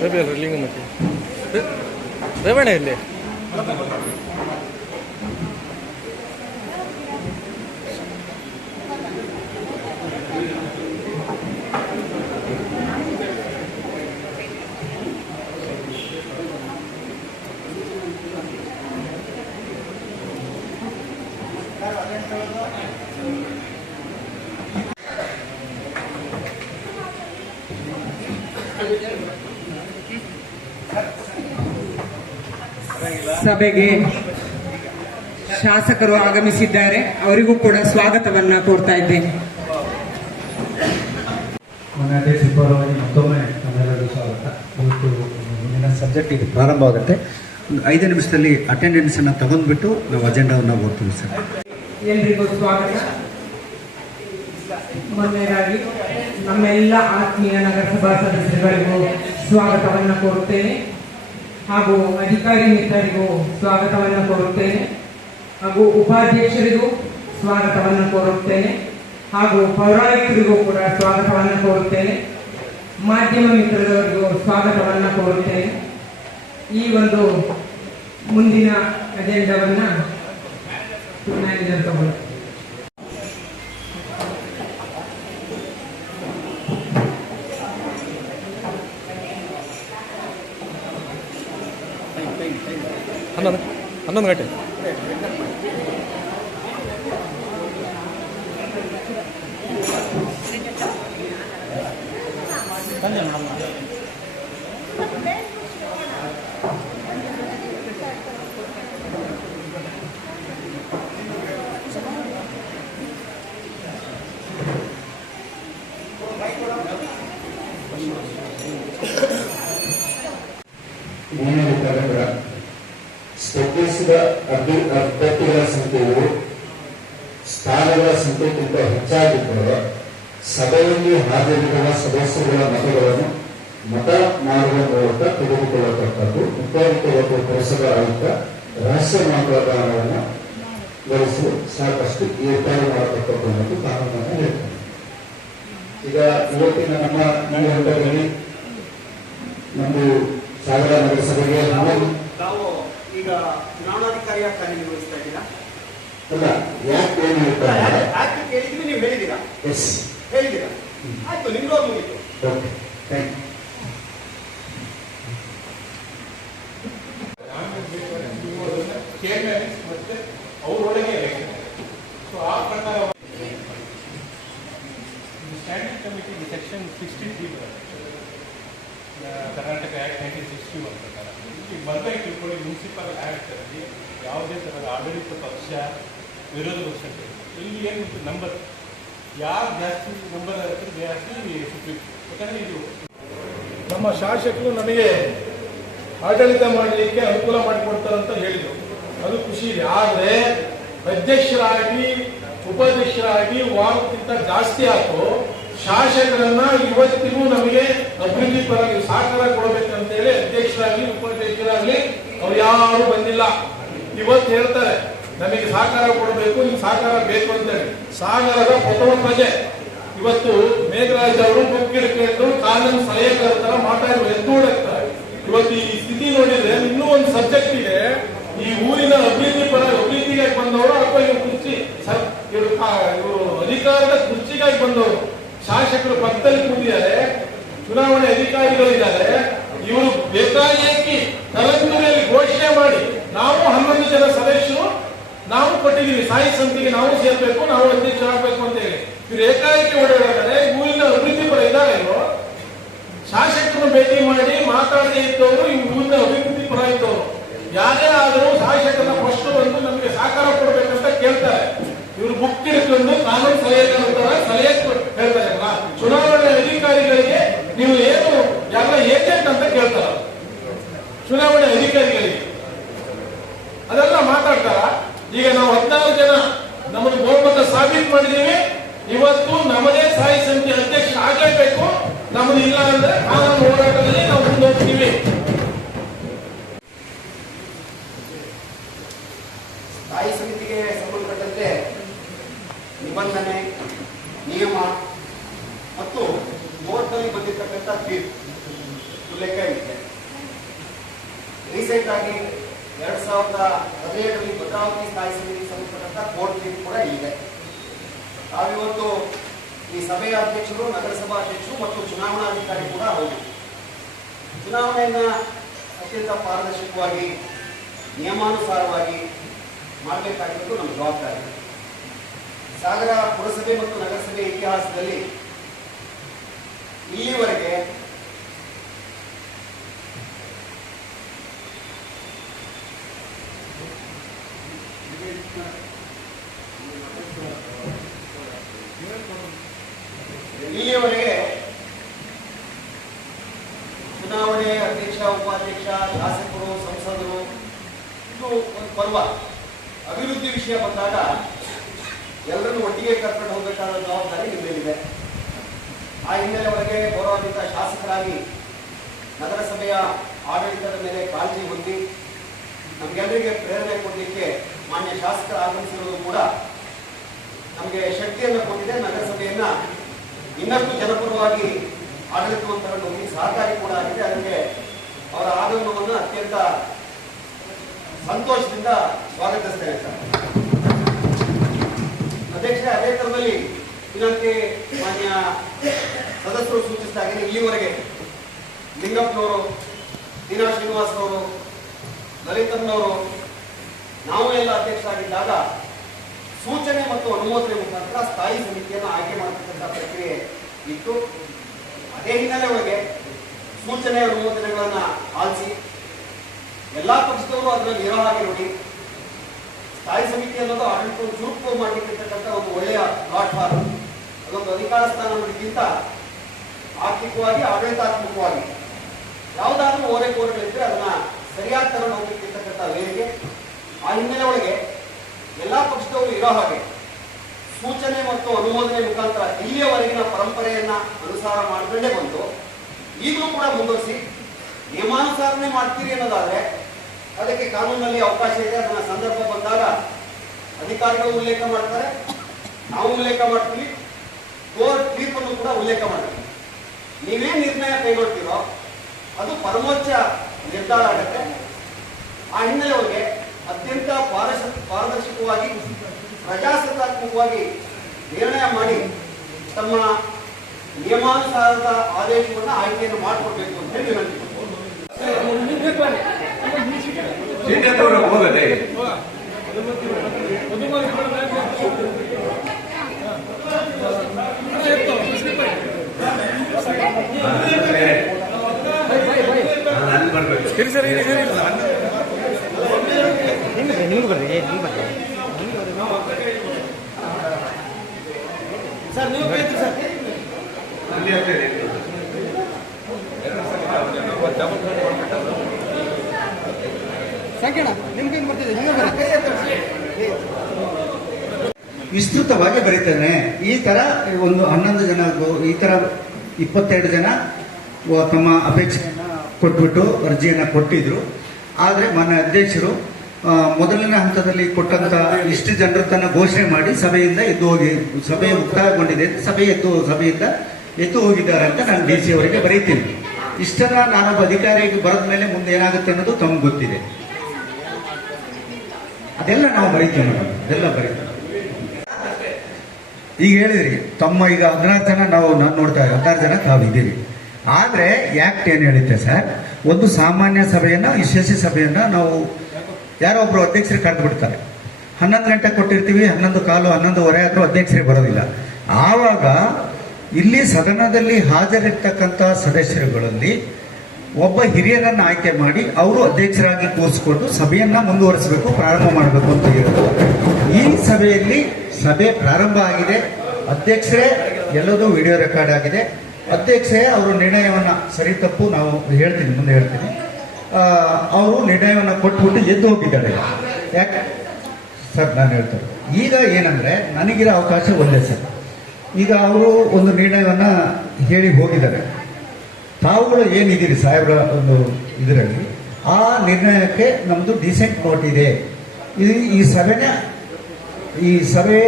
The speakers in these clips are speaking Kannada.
റബിയ റെല്ലിംഗ് മറ്റേ റവണയല്ലേ ಸಭೆಗೆ ಶಾಸಕರು ಆಗಮಿಸಿದ್ದಾರೆ. ಅವರಿಗೂ ಕೂಡ ಸ್ವಾಗತವನ್ನ ಕೋರ್ತಾ ಇದ್ದೇನೆ. ಸಬ್ಜೆಕ್ಟ್ ಇದು ಪ್ರಾರಂಭ ಆಗುತ್ತೆ ಐದು ನಿಮಿಷದಲ್ಲಿ ಅಟೆಂಡೆನ್ಸನ್ನು ತಗೊಂಡ್ಬಿಟ್ಟು ನಾವು ಅಜೆಂಡಾವನ್ನ ಓದ್ತೀವಿ ಸರ್. ಎಲ್ರಿಗೂ ಸ್ವಾಗತ. ಮೊದಲನೇದಾಗಿ ನಮ್ಮೆಲ್ಲ ಆತ್ಮೀಯ ನಗರಸಭಾ ಸದಸ್ಯರಿಗೂ ಸ್ವಾಗತವನ್ನು ಕೋರುತ್ತೇನೆ. ಹಾಗೂ ಅಧಿಕಾರಿ ಮಿತ್ರರಿಗೂ ಸ್ವಾಗತವನ್ನು ಕೋರುತ್ತೇನೆ. ಹಾಗೂ ಉಪಾಧ್ಯಕ್ಷರಿಗೂ ಸ್ವಾಗತವನ್ನು ಕೋರುತ್ತೇನೆ. ಹಾಗೂ ಪೌರಾಯುಕ್ತರಿಗೂ ಕೂಡ ಸ್ವಾಗತವನ್ನು ಕೋರುತ್ತೇನೆ. ಮಾಧ್ಯಮ ಮಿತ್ರರವರಿಗೂ ಸ್ವಾಗತವನ್ನು ಕೋರುತ್ತೇನೆ. ಈ ಒಂದು ಮುಂದಿನ ಅಜೆಂಡವನ್ನು ಮ್ಯಾನೇಜರ್ ತಗೊಳ್ಳಿ ಹನ್ನೊಂದು ಹನ್ನೊಂದು ಗಂಟೆ ಭೂಮಿ ಸ್ಪರ್ಧಿಸಿದ ಅಭ್ಯ ಅಭ್ಯರ್ಥಿಗಳ ಸಂಖ್ಯೆಯು ಸ್ಥಾನಗಳ ಸಂಖ್ಯೆಗಿಂತ ಹೆಚ್ಚಾಗಿದ್ದರೆ ಸಭೆಯಲ್ಲಿ ಹಾಜರಿರುವ ಸದಸ್ಯರುಗಳ ಮತಗಳನ್ನು ಮತ ಮಾಡುವ ಮೂಲಕ ತೆಗೆದುಕೊಳ್ಳತಕ್ಕದ್ದು ಉಪಯುಕ್ತ ಮತ್ತು ಪರಿಸರ ಆಯುಕ್ತ ರಹಸ್ಯ ಮತದಾನವನ್ನು ಗಳಿಸಲು ಸಾಕಷ್ಟು ಏರ್ಪಾಡು ಮಾಡತಕ್ಕದ್ದು ಕಾನೂನನ್ನು ಹೇಳ್ತಾರೆ. ಈಗ ಇವತ್ತಿನ ನಮ್ಮ ಈ ನಮ್ಮದು ಸಾಗರ ನಗರಸಭೆಗೆ ತಾವು ಈಗ ಚುನಾವಣಾಧಿಕಾರಿಯಾಗಿ ಕಾರ್ಯನಿರ್ವಹಿಸ್ತಾ ಇದ್ದೀರಾ? ಯಾಕೆ ಕೇಳಿದ್ವಿ ನೀವು ಹೇಳಿದ್ದೀರಾ? ಹೇಳಿದ್ದೀರಾ? ಆಯ್ತು ನಿಮ್ದು ಮುಗಿತು. ಓಕೆ ಥ್ಯಾಂಕ್ ಯು ಚೇರ್ಮನ್ ಮತ್ತೆ ಅವರೊಳಗೆ ಎಲೆಕ್ಷನ್ ಸೊ ಆ ಪ್ರಕಾರ standing committee section sixty three Karnataka act nineteen sixty one ಪ್ರಕಾರ ಇಲ್ಲಿ ಮೊದಲಾಗಿ ತಿಳ್ಕೊಳ್ಳಿ ಮುನ್ಸಿಪಲ್ ಆ್ಯಕ್ಟಲ್ಲಿ ಯಾವುದೇ ಥರದ ಆಡಳಿತ ಪಕ್ಷ ವಿರೋಧ ಪಕ್ಷ ಅಂತ ಇಲ್ಲ. ಇಲ್ಲಿ ಏನು ನಂಬರ್ ಯಾರು ಜಾಸ್ತಿ ನಂಬರ್ ಜಾಸ್ತಿ ಯಾಕಂದರೆ ಇದು ನಮ್ಮ ಶಾಸಕರು ನಮಗೆ ಆಡಳಿತ ಮಾಡಲಿಕ್ಕೆ ಅನುಕೂಲ ಮಾಡಿಕೊಡ್ತಾರಂತ ಹೇಳಿದರು. ಅದು ಖುಷಿ. ಇದೆ ಆದರೆ ಅಧ್ಯಕ್ಷರಾಗಿ, ಉಪಾಧ್ಯಕ್ಷರಾಗಿ ವಾರಕ್ಕಿಂತ ಜಾಸ್ತಿ ಆಯ್ತು. ಶಾಸಕರನ್ನ ಇವತ್ತಿಗೂ ನಮಗೆ ಅಭಿವೃದ್ಧಿ ಪರವಾಗಿ ಸಹಕಾರ ಕೊಡಬೇಕಂತೇಳಿ ಅಧ್ಯಕ್ಷರಾಗಲಿ, ಉಪಾಧ್ಯಕ್ಷರಾಗಲಿ ಅವ್ರು ಯಾರು ಬಂದಿಲ್ಲ. ಇವತ್ತು ಹೇಳ್ತಾರೆ ನಮಗೆ ಸಹಕಾರ ಕೊಡಬೇಕು, ನಿಮ್ಗೆ ಸಹಕಾರ ಬೇಕು ಅಂತೇಳಿ. ಸಾಗರದ ಪ್ರಥಮ ಪ್ರಜೆ ಇವತ್ತು ಮೇಘರಾಜ್ ಅವರು ಬುಕ್ ಹಿಡ್ಕೊಂಡು ಕಾನೂನು ಸಲಹೆಗಾರ ತರ ಎದ್ದು ಎದ್ದೋಡುತ್ತಾರೆ ಇವತ್ತು ಈ ಸ್ಥಿತಿ ನೋಡಿದ್ರೆ ಇನ್ನೂ ಒಂದು ಸಬ್ಜೆಕ್ಟ್ ಇದೆ. ಈ ಊರಿನ ಅಭಿವೃದ್ಧಿ ಪರ ಅಭಿವೃದ್ಧಿಗಾಗಿ ಬಂದವರು ಅಥವಾ ಇವರು ಕುರ್ಚಿ ಇವರು ಅಧಿಕಾರದ ಕುರ್ಚಿಗಾಗಿ ಬಂದವರು. ಶಾಸಕರು ಪಕ್ಕದಲ್ಲಿ ಕೂತಿದ್ದಾರೆ. ಚುನಾವಣೆ ಅಧಿಕಾರಿಗಳಿದ್ದಾರೆ. ಇವರು ಬೇಕಾಗಿ ತಲಂಗೂರಿಯಲ್ಲಿ ಘೋಷಣೆ ಮಾಡಿ ನಾವು ಹನ್ನೊಂದು ಜನ ಸದಸ್ಯರು ನಾವು ಕೊಟ್ಟಿದ್ದೀವಿ ಸಾಯಿ ಸಮಿತಿಗೆ ನಾವು ಸೇರ್ಬೇಕು ನಾವು ಅಧ್ಯಕ್ಷರಾಗಬೇಕು ಅಂತ ಹೇಳಿ ಇವ್ರು ಏಕಾಏಕಿ ಓಡಾಡಿದರೆ ಊರಿನ ಅಭಿವೃದ್ಧಿ ಪರ ಇದ್ದಾರೆ ಇವರು. ಶಾಸಕರನ್ನು ಭೇಟಿ ಮಾಡಿ ಮಾತಾಡದೇ ಇದ್ದವರು ಈ ಊರಿನ ಅಭಿವೃದ್ಧಿ ಪರ ಇದ್ದವರು. ಯಾರೇ ಆದರೂ ಶಾಸಕರನ್ನ ಫಸ್ಟ್ ಬಂದು ನಮಗೆ ಸಹಕಾರ ಕೊಡ್ಬೇಕಂತ ಕೇಳ್ತಾರೆ. ಇವರು ಬುಕ್ ಹಿಡ್ಕೊಂಡು ಕಾನೂನು ಸಲಹೆಗಾರ ಸಲಹೆ ಕೊ- ಹೇಳ್ತಾರೆ ಅಲ್ಲ, ಚುನಾವಣೆ ಅಧಿಕಾರಿಗಳಿಗೆ ನೀವು ಏನು ಎಲ್ಲ ಏಜೆಂಟ್ ಅಂತ ಕೇಳ್ತಾರ. ಚುನಾವಣೆ ಅಧಿಕಾರಿಗಳಿಗೆ. ಅದೆಲ್ಲ ಮಾತಾಡ್ತಾರ? ಈಗ ನಾವು ಹದಿನಾರು ಜನ ನಮಗೆ ಬಹುಮತ ಸಾಬೀತು ಮಾಡಿದ್ದೀವಿ. ಇವತ್ತು ನಮ್ಮದೇ ಸ್ಥಾಯಿ ಸಮಿತಿ ಅಧ್ಯಕ್ಷ ಆಗಲೇಬೇಕು ನಮ್ಮದು ಇಲ್ಲ ಅಂದ್ರೆ ಆ ನಮ್ಮ ಹೋರಾಟದಲ್ಲಿ ನಾವು ಮುಂದೆ ಹೋಗ್ತೀವಿ. ಸ್ಥಾಯಿ ಸಮಿತಿಗೆ ಸಂಬಂಧಪಟ್ಟಂತೆ ನಿಬಂಧನೆ, ನಿಯಮ ಮತ್ತು ಕೋರ್ಟ್ನಲ್ಲಿ ಬಂದಿರತಕ್ಕಂಥ ತೀರ್ಪು ಉಲ್ಲೇಖ ಇದೆ. ರೀಸೆಂಟ್ ಆಗಿ ಎರಡ್ ಸಾವಿರದ ಹದಿನೇಳರಲ್ಲಿ ಭದ್ರಾವತಿ ಸ್ಥಾಯಿ ಸಮಿತಿಗೆ ಸಂಬಂಧಪಟ್ಟಂತ ಕೋರ್ಟ್ ತೀರ್ಪು ಕೂಡ ಇದೆ. ನಾವಿವತ್ತು ಈ ಸಭೆಯ ಅಧ್ಯಕ್ಷರು, ನಗರಸಭಾ ಅಧ್ಯಕ್ಷರು ಮತ್ತು ಚುನಾವಣಾಧಿಕಾರಿ ಕೂಡ ಹೌದು. ಚುನಾವಣೆಯನ್ನ ಅತ್ಯಂತ ಪಾರದರ್ಶಕವಾಗಿ, ನಿಯಮಾನುಸಾರವಾಗಿ ಮಾಡಬೇಕಾಗಿರೋದು ನಮ್ಮ ಜವಾಬ್ದಾರಿ. ಸಾಗರ ಪುರಸಭೆ ಮತ್ತು ನಗರಸಭೆ ಇತಿಹಾಸದಲ್ಲಿ ಇಲ್ಲಿವರೆಗೆ ಇಲ್ಲಿಯವರೆಗೆ ಚುನಾವಣೆ ಅಧ್ಯಕ್ಷ ಉಪಾಧ್ಯಕ್ಷ ಶಾಸಕರು ಸಂಸದರು ಇದು ಒಂದು ಪರ್ವ ಅಭಿವೃದ್ಧಿ ವಿಷಯ ಬಂದಾಗ ಎಲ್ಲರನ್ನು ಒಟ್ಟಿಗೆ ಕರ್ಕೊಂಡು ಹೋಗಬೇಕಾದ ಜವಾಬ್ದಾರಿ ನಿಮ್ಮಲ್ಲಿದೆ ಆ ಹಿನ್ನೆಲೆ ಒಳಗೆ ಗೌರವಾನ್ವಿತ ಶಾಸಕರಾಗಿ ನಗರಸಭೆಯ ಆಡಳಿತದ ಮೇಲೆ ಕಾಳಜಿ ಹೊಂದಿ ನಮಗೆಲ್ಲರಿಗೆ ಪ್ರೇರಣೆ ಕೊಡಲಿಕ್ಕೆ ಮಾನ್ಯ ಶಾಸಕರು ಆಗಮಿಸಿರುವುದು ಕೂಡ ನಮಗೆ ಶಕ್ತಿಯನ್ನು ಕೊಟ್ಟಿದೆ. ನಗರಸಭೆಯನ್ನು ಇನ್ನಷ್ಟು ಜನಪರವಾಗಿ ಆಡಳಿತವಂತರನ್ನು ಸಹಕಾರಿ ಕೂಡ ಆಗಿದೆ. ಅದಕ್ಕೆ ಅವರ ಆಗಮನವನ್ನು ಅತ್ಯಂತ ಸಂತೋಷದಿಂದ ಸ್ವಾಗತಿಸ್ತೇವೆ ಸರ್ ಅಧ್ಯಕ್ಷ ಅದೇ ಕ್ರಮದಲ್ಲಿ ಇದಕ್ಕೆ ಮಾನ್ಯ ಸದಸ್ಯರು ಸೂಚಿಸಿದ ಹಾಗೆ ಇಲ್ಲಿವರೆಗೆ ಲಿಂಗಪ್ಪನವರು ದೀನಾ ಶ್ರೀನಿವಾಸ್ ಅವರು ಲಲಿತಮ್ಮನವರು, ನಾವು ಎಲ್ಲ ಅಧ್ಯಕ್ಷ ಆಗಿದ್ದಾಗ ಸೂಚನೆ ಮತ್ತು ಅನುಮೋದನೆ ಮುಖಾಂತರ ಸ್ಥಾಯಿ ಸಮಿತಿಯನ್ನು ಆಯ್ಕೆ ಮಾಡತಕ್ಕಂಥ ಪ್ರಕ್ರಿಯೆ ಇತ್ತು. ಅದೇ ಹಿನ್ನೆಲೆ ಒಳಗೆ ಸೂಚನೆ, ಅನುಮೋದನೆಗಳನ್ನ ಆಲಿಸಿ ಎಲ್ಲಾ ಪಕ್ಷದವರು ಅದರಲ್ಲಿ ಇರೋ ಹಾಗೆ ನೋಡಿ. ಸ್ಥಾಯಿ ಸಮಿತಿ ಅನ್ನೋದು ಆಡಳಿತ ಚುರುಕು ಮಾಡಲಿಕ್ಕಿರ್ತಕ್ಕಂಥ ಒಂದು ಒಳ್ಳೆಯ ಪ್ಲಾಟ್ಫಾರ್ಮ್ ಅದೊಂದು ಅಧಿಕಾರ ಸ್ಥಾನಗಳಿಗಿಂತ ಆರ್ಥಿಕವಾಗಿ, ಆಡಳಿತಾತ್ಮಕವಾಗಿ ಯಾವುದಾದ್ರೂ ಓರೆಕೋರೆಗಳಿದ್ರೆ ಅದನ್ನ ಸರಿಯಾಗಿ ತಗೊಂಡು ಹೋಗ್ಲಿಕ್ಕಿರ್ತಕ್ಕಂಥ ವೇದಿಕೆ. ಆ ಹಿನ್ನೆಲೆ ಒಳಗೆ ಎಲ್ಲಾ ಪಕ್ಷದವರು ಇರೋ ಹಾಗೆ ಸೂಚನೆ ಮತ್ತು ಅನುಮೋದನೆ ಮುಖಾಂತರ ಇಲ್ಲಿಯವರೆಗಿನ ಪರಂಪರೆಯನ್ನ ಅನುಸಾರ ಮಾಡಿಕೊಂಡೇ ಬಂತು ಈಗಲೂ ಕೂಡ ಮುಂದುವರಿಸಿ, ನಿಯಮಾನುಸಾರನೇ ಮಾಡ್ತೀರಿ ಅನ್ನೋದಾದ್ರೆ ಅದಕ್ಕೆ ಕಾನೂನಲ್ಲಿ ಅವಕಾಶ ಇದೆ, ಅದನ್ನ ಸಂದರ್ಭ ಬಂದಾಗ ಅಧಿಕಾರಿಗಳು ಉಲ್ಲೇಖ ಮಾಡ್ತಾರೆ. ನಾವು ಉಲ್ಲೇಖ ಮಾಡ್ತೀವಿ. ಕೋರ್ಟ್ ತೀರ್ಪನ್ನು ಕೂಡ ಉಲ್ಲೇಖ ಮಾಡ್ತೀವಿ. ನೀವೇನ್ ನಿರ್ಣಯ ಕೈಗೊಳ್ತೀರೋ, ಅದು ಪರಮೋಚ್ಚ ನಿರ್ಧಾರ ಆಗುತ್ತೆ. ಆ ಹಿನ್ನೆಲೆ ಅತ್ಯಂತ ಪಾರಶ ಪಾರದರ್ಶಕವಾಗಿ, ಪ್ರಜಾಸತ್ತಾತ್ಮಕವಾಗಿ ನಿರ್ಣಯ ಮಾಡಿ ತಮ್ಮ ನಿಯಮಾನುಸಾರದ ಆದೇಶವನ್ನು ಆಯ್ಕೆಯನ್ನು ಮಾಡಿಕೊಡ್ಬೇಕು ಅಂತ ಹೇಳಿ ವಿನಂತಿ ಹೋಗದೆ ಇರಿ ಸರ್ ಸರ್ ನಿಮ್ಗೆ ನಿಮ್ಗೆ ಬರ್ರಿ ನಿಮ್ಗೆ ಬರ್ರಿ. ಸರ್ ನೀವು ಸರ್ ಸಂಕೀರ್ಣ ನಿಮ್ಗೆ ಹೆಂಗ್ ಬರ್ತಿದೆ ಹಿಂಗೆ ಬರ್ರಿ ವಿಸ್ತೃತವಾಗಿ ಬರೀತಾನೆ. ಈ ತರ ಒಂದು ಹನ್ನೊಂದು ಜನ ಈ ತರ ಇಪ್ಪತ್ತೆರಡು ಜನ ತಮ್ಮ ಅಪೇಕ್ಷೆಯನ್ನ ಕೊಟ್ಬಿಟ್ಟು ಅರ್ಜಿಯನ್ನ ಕೊಟ್ಟಿದ್ರು. ಆದ್ರೆ ಮಾನ್ಯ ಅಧ್ಯಕ್ಷರು ಮೊದಲನೇ ಹಂತದಲ್ಲಿ ಕೊಟ್ಟಂತ ಇಷ್ಟು ಜನರು ತನ್ನ ಘೋಷಣೆ ಮಾಡಿ ಸಭೆಯಿಂದ ಎದ್ದು ಹೋಗಿ ಸಭೆ ಮುಕ್ತಾಯಗೊಂಡಿದೆ ಸಭೆ ಎದ್ದು ಸಭೆಯಿಂದ ಎದ್ದು ಹೋಗಿದ್ದಾರೆ ಅಂತ ನಾನು ಡಿ ಸಿ ಅವರಿಗೆ ಬರೀತೀನಿ. ಇಷ್ಟನ್ನ ನಾನೊಬ್ಬ ಅಧಿಕಾರಿಗೆ ಬರೆದ ಮೇಲೆ ಮುಂದೆ ಏನಾಗುತ್ತೆ ಅನ್ನೋದು ತಮ್ಗೆ ಗೊತ್ತಿದೆ. ಅದೆಲ್ಲ ನಾವು ಬರೀತೀವಿ ಮೇಡಮ್. ಅದೆಲ್ಲ ಬರೀತೀವಿ. ಈಗ ಹೇಳಿದ್ರಿ, ತಮ್ಮ ಈಗ ಹದಿನಾರು ಜನ ನಾವು ನಾನು ನೋಡ್ತಾ ಹದಿನಾರು ಜನ ತಾವಿದ್ದೀರಿ ಆದ್ರೆ ಯಾಕ್ಟ್ ಏನು ಹೇಳುತ್ತೆ ಸರ್? ಒಂದು ಸಾಮಾನ್ಯ ಸಭೆಯನ್ನ, ವಿಶೇಷ ಸಭೆಯನ್ನ ನಾವು ಯಾರೋ ಒಬ್ರು ಅಧ್ಯಕ್ಷರು ಕರೆದು ಬಿಡ್ತಾರೆ. ಹನ್ನೊಂದು ಗಂಟೆ ಕೊಟ್ಟಿರ್ತೀವಿ, ಹನ್ನೊಂದು ಕಾಲು, ಹನ್ನೊಂದುವರೆ ಆದ್ರೂ ಅಧ್ಯಕ್ಷರೇ ಬರೋದಿಲ್ಲ. ಆವಾಗ ಇಲ್ಲಿ ಸದನದಲ್ಲಿ ಹಾಜರಿರ್ತಕ್ಕಂಥ ಸದಸ್ಯರುಗಳಲ್ಲಿ ಒಬ್ಬ ಹಿರಿಯರನ್ನ ಆಯ್ಕೆ ಮಾಡಿ ಅವರು ಅಧ್ಯಕ್ಷರಾಗಿ ಕೂರಿಸಿಕೊಂಡು ಸಭೆಯನ್ನ ಮುಂದುವರಿಸಬೇಕು, ಪ್ರಾರಂಭ ಮಾಡಬೇಕು ಅಂತ ಹೇಳಿದ್ರು. ಈ ಸಭೆಯಲ್ಲಿ ಸಭೆ ಪ್ರಾರಂಭ ಆಗಿದೆ. ಅಧ್ಯಕ್ಷರೇ, ಎಲ್ಲದೂ ವಿಡಿಯೋ ರೆಕಾರ್ಡ್ ಆಗಿದೆ. ಅಧ್ಯಕ್ಷರೇ, ಅವರು ನಿರ್ಣಯವನ್ನ, ಸರಿ ತಪ್ಪು, ನಾವು ಹೇಳ್ತೀನಿ, ಮುಂದೆ ಹೇಳ್ತೀನಿ. ಅವರು ನಿರ್ಣಯವನ್ನ ಕೊಟ್ಬಿಟ್ಟು ಎದ್ದು ಹೋಗಿದ್ದಾರೆ. ಯಾಕೆ? ಸರ್, ನಾನು ಹೇಳ್ತೇನೆ. ಈಗ ಏನಂದ್ರೆ, ನನಗಿರೋ ಅವಕಾಶ ಒಂದೇ ಸರ್. ಈಗ ಅವರು ಒಂದು ನಿರ್ಣಯವನ್ನ ಹೇಳಿ ಹೋಗಿದ್ದಾರೆ. ತಾವುಗಳು ಏನಿದ್ದೀರಿ ಸಾಹೇಬ್ರ ಒಂದು ಇದರಲ್ಲಿ? ಆ ನಿರ್ಣಯಕ್ಕೆ ನಮ್ಮದು ಡಿಸೆಂಟ್ ನೋಟ್ ಇದೆ. ಈ ಸಭೆನ, ಈ ಸಭೆ,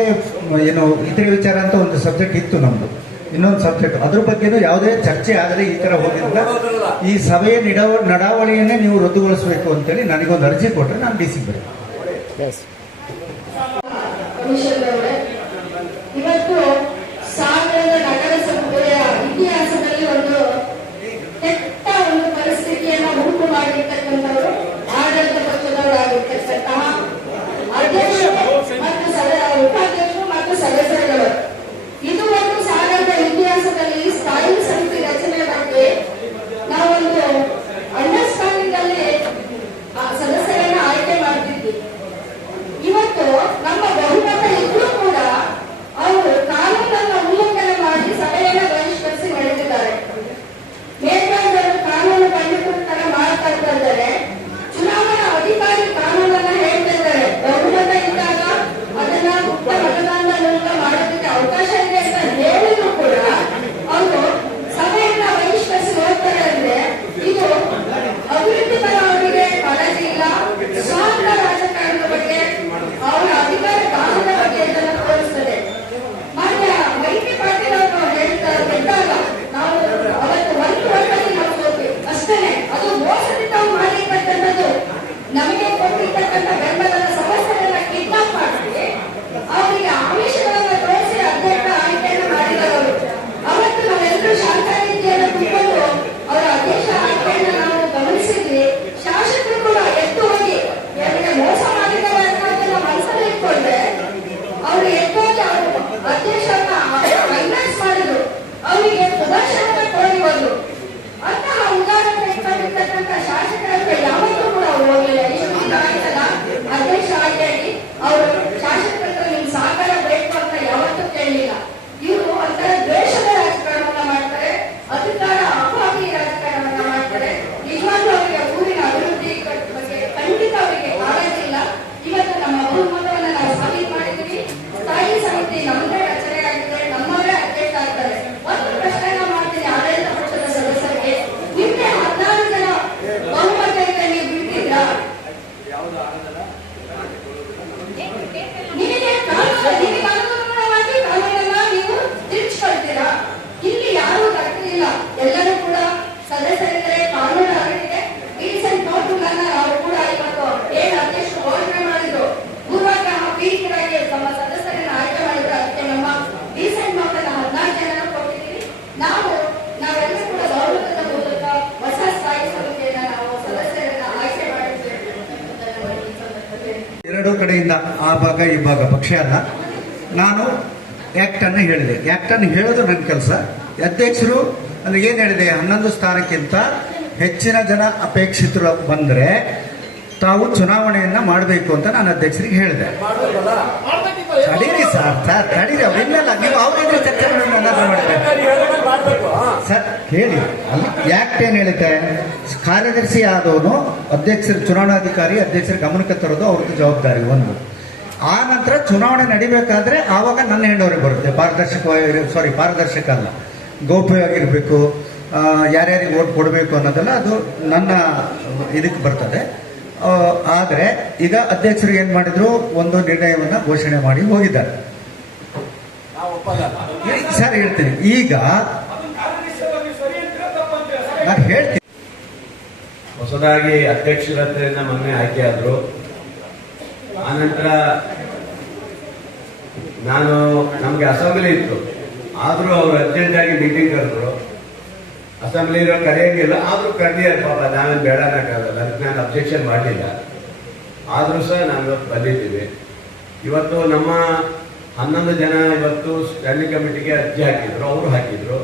ಏನು, ಇತರೆ ವಿಚಾರ ಅಂತ ಒಂದು ಸಬ್ಜೆಕ್ಟ್ ಇತ್ತು ನಮ್ಮದು ಇನ್ನೊಂದು ಸಬ್ಜೆಕ್ಟ್ ಅದ್ರ ಬಗ್ಗೆನೂ ಯಾವುದೇ ಚರ್ಚೆ ಆದರೆ ಈ ಥರ ಹೋಗಿದ್ರೆ ಈ ಸಭೆಯ ನಿಡಾವ ನಡಾವಳಿಯನ್ನೇ ನೀವು ರದ್ದುಗೊಳಿಸಬೇಕು ಅಂತೇಳಿ ನನಗೊಂದು ಅರ್ಜಿ ಕೊಟ್ಟರೆ ನಾನು ಡಿ ಸಿ ಬರೀ ಕಡೆಯಿಂದ ಆ ಭಾಗ, ಈ ಭಾಗ, ಪಕ್ಷ ಅಲ್ಲ. ನಾನು ಆಕ್ಟ್ ಅನ್ನು ಹೇಳಿದೆ. ಆಕ್ಟ್ ಅನ್ನು ಹೇಳೋದು ನನ್ನ ಕೆಲಸ. ಅಧ್ಯಕ್ಷರು ಅಂದ್ರೆ ಏನು ಹೇಳಿದೆ? ಹನ್ನೊಂದು ಸ್ಥಾನಕ್ಕಿಂತ ಹೆಚ್ಚಿನ ಜನ ಅಪೇಕ್ಷಿತರು ಬಂದ್ರೆ ತಾವು ಚುನಾವಣೆಯನ್ನ ಮಾಡಬೇಕು ಅಂತ ನಾನು ಅಧ್ಯಕ್ಷರಿಗೆ ಹೇಳಿದೆ. ತಡೀರಿ ಸರ್ ಸರ್ ತಡೀರಿ ಅವ್ರು ಇನ್ನಲ್ಲ ನೀವು ಅವ್ರಿಗೆ ಚರ್ಚೆ ಸರ್ ಹೇಳಿ ಅಲ್ಲಿ ಯಾಕ್ಟ್ ಏನ್ ಹೇಳುತ್ತೆ ಕಾರ್ಯದರ್ಶಿ ಆದವನು ಅಧ್ಯಕ್ಷರ ಚುನಾವಣಾಧಿಕಾರಿ ಅಧ್ಯಕ್ಷರ ಗಮನಕ್ಕೆ ತರೋದು ಅವ್ರದ್ದು ಜವಾಬ್ದಾರಿ ಒಂದು. ಆ ನಂತರ ಚುನಾವಣೆ ನಡಿಬೇಕಾದ್ರೆ ಆವಾಗ ನನ್ನ ಹೆಣ್ಣವ್ರಿಗೆ ಬರುತ್ತೆ. ಪಾರದರ್ಶಕವಾಗಿ ಸಾರಿ ಪಾರದರ್ಶಕ ಅಲ್ಲ. ಗೌಪ್ಯವಾಗಿರ್ಬೇಕು. ಯಾರ್ಯಾರಿಗೆ ಓಟ್ ಕೊಡಬೇಕು ಅನ್ನೋದೆಲ್ಲ ಅದು ನನ್ನ ಇದಕ್ಕೆ ಬರ್ತದೆ. ಆದ್ರೆ ಈಗ ಅಧ್ಯಕ್ಷರು ಏನ್ ಮಾಡಿದ್ರು? ಒಂದು ನಿರ್ಣಯವನ್ನ ಘೋಷಣೆ ಮಾಡಿ ಹೋಗಿದ್ದಾರೆ. ಸರ್, ಹೇಳ್ತೀನಿ. ಈಗ ನಾನು ಹೇಳ್ತೀನಿ. ಹೊಸದಾಗಿ ಅಧ್ಯಕ್ಷರತ್ರೆಯಿಂದ ಮೊನ್ನೆ ಆಯ್ಕೆಯಾದ್ರು ಆನಂತರ ನಾನು ನಮಗೆ ಅಸೆಂಬ್ಲಿ ಇತ್ತು. ಆದರೂ ಅವರು ಅರ್ಜೆಂಟ್ ಆಗಿ ಮೀಟಿಂಗ್ ಕರೆದ್ರು. ಅಸೆಂಬ್ಲಿ ಇರೋ ಕರೆಯಂಗಿಲ್ಲ. ಆದ್ರೂ ಕರೆದಿದ್ದಾರೆ ಪಾಪ, ನಾವೇನು ಬೇಡ ಅನ್ನೋಕ್ಕಾಗಲ್ಲ ಅದಕ್ಕೆ ನಾನು ಅಬ್ಜೆಕ್ಷನ್ ಮಾಡಲಿಲ್ಲ. ಆದರೂ ಸಹ ನಾವು ಇವತ್ತು ಬಂದಿದ್ದೀವಿ. ಇವತ್ತು ನಮ್ಮ ಹನ್ನೊಂದು ಜನ ಇವತ್ತು ಸ್ಟ್ಯಾಂಡಿಂಗ್ ಕಮಿಟಿಗೆ ಅರ್ಜಿ ಹಾಕಿದ್ರು. ಅವರು ಹಾಕಿದ್ರು.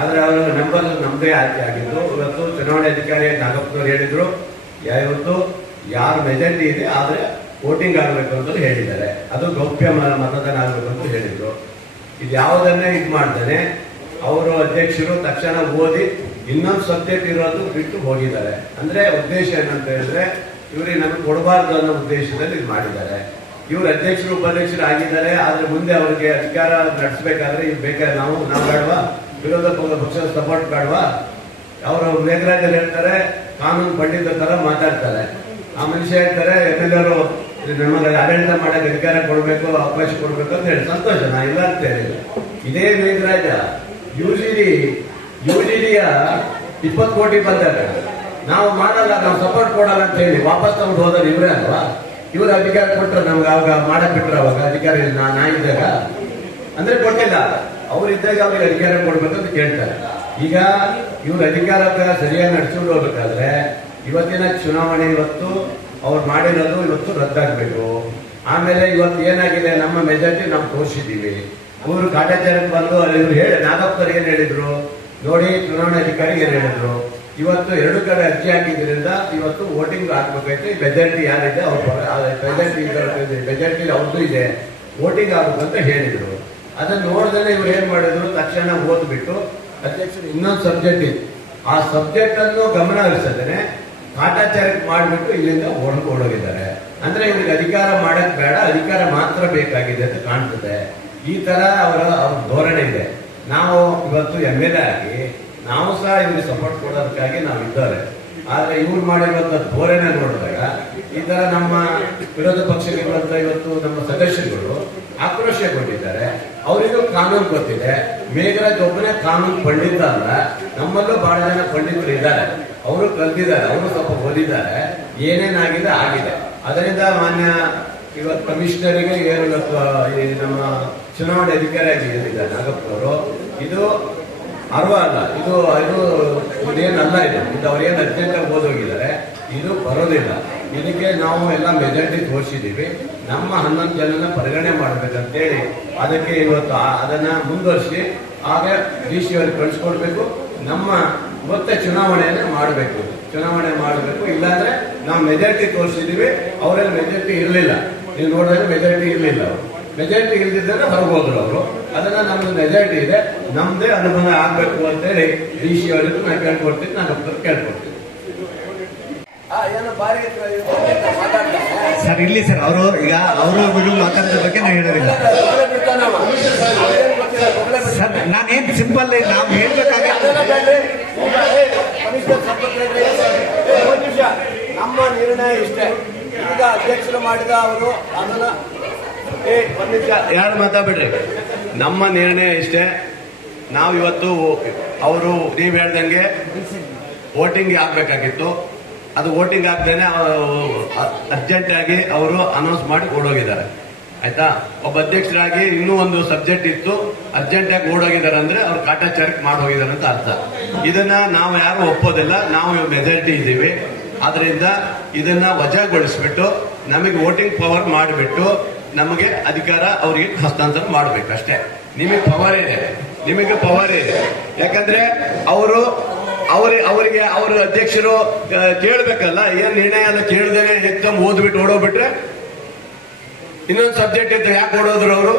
ಆದ್ರೆ ಅವರ ನಂಬರ್ ನಮ್ಮದೇ ಅರ್ಜಿ ಆಗಿದ್ದು. ಇವತ್ತು ಚುನಾವಣೆ ಅಧಿಕಾರಿ ನಾಗಪ್ಪನವ್ರು ಹೇಳಿದ್ರು. ಇವತ್ತು ಯಾರು ಮೆಜಾರಿಟಿ ಇದೆ, ಆದ್ರೆ ವೋಟಿಂಗ್ ಆಗಬೇಕು ಅಂತ ಹೇಳಿದ್ದಾರೆ. ಅದು ಗೌಪ್ಯ ಮತದಾನ ಆಗಬೇಕು ಅಂತ ಹೇಳಿದ್ರು. ಇದು ಯಾವುದನ್ನೇ ಇದು ಮಾಡ್ತಾನೆ ಅವರು ಅಧ್ಯಕ್ಷರು ತಕ್ಷಣ ಓದಿ ಇನ್ನೊಂದು ಸಬ್ಜೆಕ್ಟ್ ಇರೋದು ಬಿಟ್ಟು ಹೋಗಿದ್ದಾರೆ. ಅಂದ್ರೆ ಉದ್ದೇಶ ಏನಂತ ಹೇಳಿದ್ರೆ ಇವ್ರಿಗೆ ನಮಗೆ ಕೊಡಬಾರ್ದು ಅನ್ನೋ ಉದ್ದೇಶದಲ್ಲಿ ಇದು ಮಾಡಿದ್ದಾರೆ. ಇವ್ರು ಅಧ್ಯಕ್ಷರು, ಉಪಾಧ್ಯಕ್ಷರು ಆಗಿದ್ದಾರೆ, ಆದ್ರೆ ಮುಂದೆ ಅವ್ರಿಗೆ ಅಧಿಕಾರ ನಡೆಸಬೇಕಾದ್ರೆ ಇವ್ ಬೇಕಾದ್ರೆ ನಾವು ನಾವು ಬೇಡವಾ? ವಿರೋಧ ಪಕ್ಷದ ಸಪೋರ್ಟ್ ಬೇಡವಾ? ಅವರು ಮೇಘರಾಜರು ಹೇಳ್ತಾರೆ, ಕಾನೂನು ಪಂಡಿತ ತರ ಮಾತಾಡ್ತಾರೆ. ಆ ಮನುಷ್ಯ ಹೇಳ್ತಾರೆ, ಎಂ ಎಲ್ ಎರು ನಮಗೆ ಆಡಳಿತ ಮಾಡಕ್ಕೆ ಅಧಿಕಾರ ಕೊಡಬೇಕು, ಅವಕಾಶ ಕೊಡಬೇಕು ಅಂತ ಹೇಳಿ. ಸಂತೋಷ, ನಾ ಇಲ್ಲ ಅಂತ ಹೇಳಿಲ್ಲ ಇದೇ ಮೇಘರಾಜ ಯು ಜಿ ಡಿ ಇಪ್ಪತ್ತು ಕೋಟಿ ಬಂದಾಗ ನಾವು ಮಾಡಲ್ಲ, ನಾವು ಸಪೋರ್ಟ್ ಕೊಡಲ್ಲ ಅಂತ ಹೇಳಿ ವಾಪಸ್ ತಗೊಂಡು ಹೋದ್ರೆ ಇವರೇ ಅಲ್ವಾ? ಇವರು ಅಧಿಕಾರ ಕೊಟ್ಟರು ನಮ್ಗೆ ಅವಾಗ ಮಾಡಕ್ ಬಿಟ್ರ ಅವಾಗ. ಅಧಿಕಾರ ಇಲ್ಲ ನಾ ಇದ್ದಾಗ. ಅಂದ್ರೆ ಕೊಟ್ಟಿಲ್ಲ ಅವ್ರಿದ್ದಾಗ ಅವ್ರಿಗೆ ಅಧಿಕಾರ ಕೊಡ್ಬೇಕಂತ ಕೇಳ್ತಾರೆ. ಈಗ ಇವ್ರ ಅಧಿಕಾರ ಸರಿಯಾಗಿ ನಡ್ಸ್ಕೊಂಡು ಹೋಗ್ಬೇಕಾದ್ರೆ ಇವತ್ತಿನ ಚುನಾವಣೆ ಇವತ್ತು ಅವ್ರು ಮಾಡಿರೋದು ಇವತ್ತು ರದ್ದಾಗಬೇಕು. ಆಮೇಲೆ ಇವತ್ತು ಏನಾಗಿದೆ? ನಮ್ಮ ಮೆಜಾರಿಟಿ ನಾವು ತೋರಿಸಿದ್ದೀವಿ. ಇವರು ಕಾಟಾಚಾರಕ್ಕೆ ಬಂದು ಅಲ್ಲಿ ಹೇಳಿ ನಾಗಪ್ಪರಿಗೆ ಏನು ಹೇಳಿದ್ರು? ನೋಡಿ, ಚುನಾವಣಾ ಅಧಿಕಾರಿ ಏನ್ ಹೇಳಿದ್ರು? ಇವತ್ತು ಎರಡು ಕಡೆ ಅರ್ಜಿ ಹಾಕಿದ್ರಿಂದ ಇವತ್ತು ವೋಟಿಂಗ್ ಆಗ್ಬೇಕೈತೆ ಮೆಜಾರಿಟಿ ಯಾರಿದೆ, ಅವ್ರ ಮೆಜಾರಿಟಿ ಮೆಜಾರಿಟಿ ಅವ್ರದ್ದು ಇದೆ. ವೋಟಿಂಗ್ ಆಗ್ಬೇಕಂತ ಹೇಳಿದ್ರು. ಅದನ್ನ ನೋಡಿದ್ರೆ ಇವ್ರು ಏನ್ ಮಾಡಿದ್ರು? ತಕ್ಷಣ ಓದ್ಬಿಟ್ಟು, ಅಧ್ಯಕ್ಷರು, ಇನ್ನೊಂದು ಸಬ್ಜೆಕ್ಟ್ ಇತ್ತು ಆ ಸಬ್ಜೆಕ್ಟ್ ಅನ್ನು ಗಮನ ಹರಿಸಿದ್ರೆ ಕಾಟಾಚಾರಕ್ಕೆ ಮಾಡಿಬಿಟ್ಟು ಇಲ್ಲಿಂದ ಓಡ್ ಓಡೋಗಿದ್ದಾರೆ. ಅಂದ್ರೆ ಇವ್ರಿಗೆ ಅಧಿಕಾರ ಮಾಡಕ್ ಬೇಡ, ಅಧಿಕಾರ ಮಾತ್ರ ಬೇಕಾಗಿದೆ ಅಂತ ಕಾಣ್ತದೆ. ಈ ತರ ಅವರ ಅವ್ರ ಧೋರಣೆ ಇದೆ. ನಾವು ಇವತ್ತು ಎಂ ಎಲ್ ಎ ಆಗಿ, ನಾವು ಸಹ ಇವ್ರಿಗೆ ಸಪೋರ್ಟ್ ಕೊಡೋದಕ್ಕಾಗಿ ನಾವು ಇದ್ದಾರೆ. ಆದ್ರೆ ಇವ್ರು ಮಾಡಿರುವಂಥ ಧೋರಣೆ ನೋಡಿದಾಗ, ಈ ತರ ನಮ್ಮ ವಿರೋಧ ಪಕ್ಷಗಳಿರುವಂಥ ಇವತ್ತು ನಮ್ಮ ಸದಸ್ಯರುಗಳು ಆಕ್ರೋಶಗೊಂಡಿದ್ದಾರೆ. ಅವರಿಗೂ ಕಾನೂನು ಗೊತ್ತಿದೆ. ಮೇಘರಾಜ್ ಒಬ್ಬನೇ ಕಾನೂನು ಪಂಡಿತ ಅಲ್ಲ. ನಮ್ಮಲ್ಲೂ ಬಹಳ ಜನ ಪಂಡಿತರು ಇದ್ದಾರೆ. ಅವರು ಕಲ್ತಿದ್ದಾರೆ, ಅವರು ಸ್ವಲ್ಪ ಓದಿದ್ದಾರೆ. ಏನೇನಾಗಿದೆ, ಆಗಿದೆ. ಅದರಿಂದ ಮಾನ್ಯ ಇವತ್ತು ಕಮಿಷನರಿಗೆ ಏನು ನಮ್ಮ ಚುನಾವಣೆ ಅಧಿಕಾರಿಯಾಗಿ ಹೇಳಿದ್ದಾರೆ ನಾಗಪ್ಪ ಅವರು ಇದು ಅರ್ವ ಅಲ್ಲ, ಇದು ಇದು ಇದೇನಲ್ಲ ಇದು. ಇದು ಅವ್ರೇನು ಅತ್ಯಂತ ಓದೋಗಿದ್ದಾರೆ, ಇದು ಬರೋದಿಲ್ಲ. ಇದಕ್ಕೆ ನಾವು ಎಲ್ಲ ಮೆಜಾರಿಟಿ ತೋರಿಸಿದ್ದೀವಿ ನಮ್ಮ ಹನ್ನೊಂದು ಜನನ ಪರಿಗಣನೆ ಮಾಡಬೇಕಂತೇಳಿ ಅದಕ್ಕೆ ಇವತ್ತು ಅದನ್ನು ಮುಂದುವರಿಸಿ, ಆಗ ಡಿ ಸಿ ಅವ್ರಿಗೆ ಕಳಿಸ್ಕೊಡ್ಬೇಕು. ನಮ್ಮ ಮತ್ತೆ ಚುನಾವಣೆಯನ್ನು ಮಾಡಬೇಕು. ಚುನಾವಣೆ ಮಾಡಬೇಕು. ಇಲ್ಲಾಂದ್ರೆ ನಾವು ಮೆಜಾರಿಟಿ ತೋರಿಸಿದೀವಿ ಅವರಲ್ಲಿ ಮೆಜಾರಿಟಿ ಇರಲಿಲ್ಲ. ನೀವು ನೋಡಿದ್ರೆ ಮೆಜಾರಿಟಿ ಇರಲಿಲ್ಲ ಅವರು. ಮೆಜಾರಿಟಿ ಇಲ್ದಿದ್ದರೆ ಹೊರಗೋದ್ರು ಅವರು. ಅದನ್ನ ನಮ್ದು ಮೆಜಾರಿಟಿ ಇದೆ. ನಮ್ದೇ ಅನುಭವ ಆಗ್ಬೇಕು ಅಂತೇಳಿ ಡಿ ಸಿ ಅವರಿಗೂ ನಾನು ಕೇಳ್ಕೊಡ್ತೀನಿ ನಾನು ಕೇಳ್ಕೊಡ್ತೀನಿ. ಏನೋ ಬಾರಿ ಸರ್ ಇಲ್ಲಿ ಸರ್ ಅವರು ಈಗ ಅವರು ಬಿಡು ಮಾತಾಡೋದ್ರ ಬಗ್ಗೆ ನಾನು ಹೇಳೋದಿಲ್ಲ. ಸರ್ ನಾನೇನ್ ಸಿಂಪಲ್ ನಾವು ಹೇಳ್ಬೇಕಾದ್ರೆ ನಮ್ಮ ನಿರ್ಣಯ ಇಷ್ಟೇ. ಈಗ ಅಧ್ಯಕ್ಷರು ಮಾಡಿದ ಅವರು ಯಾರು ಮಾತಾಡ್ಬಿಡ್ರಿ? ನಮ್ಮ ನಿರ್ಣಯ ಇಷ್ಟೇ. ನಾವು ಇವತ್ತು ಅವರು ನೀವು ಹೇಳ್ದಂಗೆ ವೋಟಿಂಗ್ ಆಗ್ಬೇಕಾಗಿತ್ತು. ಅದು ವೋಟಿಂಗ್ ಆಗ್ದೇನೆ ಅರ್ಜೆಂಟ್ ಆಗಿ ಅವರು ಅನೌನ್ಸ್ ಮಾಡಿ ಓಡೋಗಿದ್ದಾರೆ. ಆಯ್ತಾ? ಒಬ್ಬ ಅಧ್ಯಕ್ಷರಾಗಿ ಇನ್ನೂ ಒಂದು ಸಬ್ಜೆಕ್ಟ್ ಇತ್ತು. ಅರ್ಜೆಂಟ್ ಆಗಿ ಓಡೋಗಿದ್ದಾರೆ ಅಂದ್ರೆ ಅವ್ರು ಕಾಟಾಚಾರಕ್ಕೆ ಮಾಡಿ ಹೋಗಿದ್ದಾರೆ ಅಂತ ಅರ್ಥ. ಇದನ್ನ ನಾವು ಯಾರು ಒಪ್ಪೋದಿಲ್ಲ. ನಾವು ಮೆಜಾರಿಟಿ ಇದ್ದೀವಿ ಆದ್ರಿಂದ ಇದನ್ನ ವಜಾಗೊಳಿಸ್ಬಿಟ್ಟು ನಮಗೆ ವೋಟಿಂಗ್ ಪವರ್ ಮಾಡಿಬಿಟ್ಟು ನಮಗೆ ಅಧಿಕಾರ ಅವರಿಗೆ ಹಸ್ತಾಂತರ ಮಾಡಬೇಕು ಅಷ್ಟೇ ನಿಮಗೆ ಪವರ್ ಇದೆ. ನಿಮಗೆ ಪವರ್ ಇದೆ. ಯಾಕಂದ್ರೆ ಅವರು ಅವ್ರ ಅವರಿಗೆ ಅವ್ರ ಅಧ್ಯಕ್ಷರು ಕೇಳಬೇಕಲ್ಲ, ಏನ್ ನಿರ್ಣಯ ಎಲ್ಲ ಕೇಳ್ದೇನೆ ಎಕ್ದಮ್ ಓದ್ಬಿಟ್ಟು ಓಡೋಗ್ಬಿಟ್ರೆ? ಇನ್ನೊಂದು ಸಬ್ಜೆಕ್ಟ್ ಇತ್ತು ಯಾಕೆ ಓಡೋದ್ರು ಅವರು?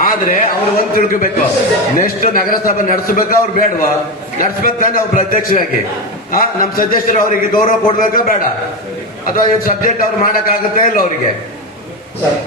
ಆದ್ರೆ ಅವ್ರು ಒಂದ್ ತಿಳ್ಕೊಬೇಕು ನೆಕ್ಸ್ಟ್ ನಗರಸಭೆ ನಡೆಸಬೇಕಾ ಅವ್ರು ಬೇಡವಾ ನಡೆಸ್ಬೇಕಂದ್ರೆ ಅವ್ರ ಅಧ್ಯಕ್ಷರಾಗಿ ಆ ನಮ್ ಸದಸ್ಯರು ಅವರಿಗೆ ಗೌರವ ಕೊಡ್ಬೇಕಾ ಬೇಡ ಅಥವಾ ಈ ಸಬ್ಜೆಕ್ಟ್ ಅವ್ರು ಮಾಡಕ್ ಆಗುತ್ತೆ ಇಲ್ಲ ಅವರಿಗೆ ಸರ್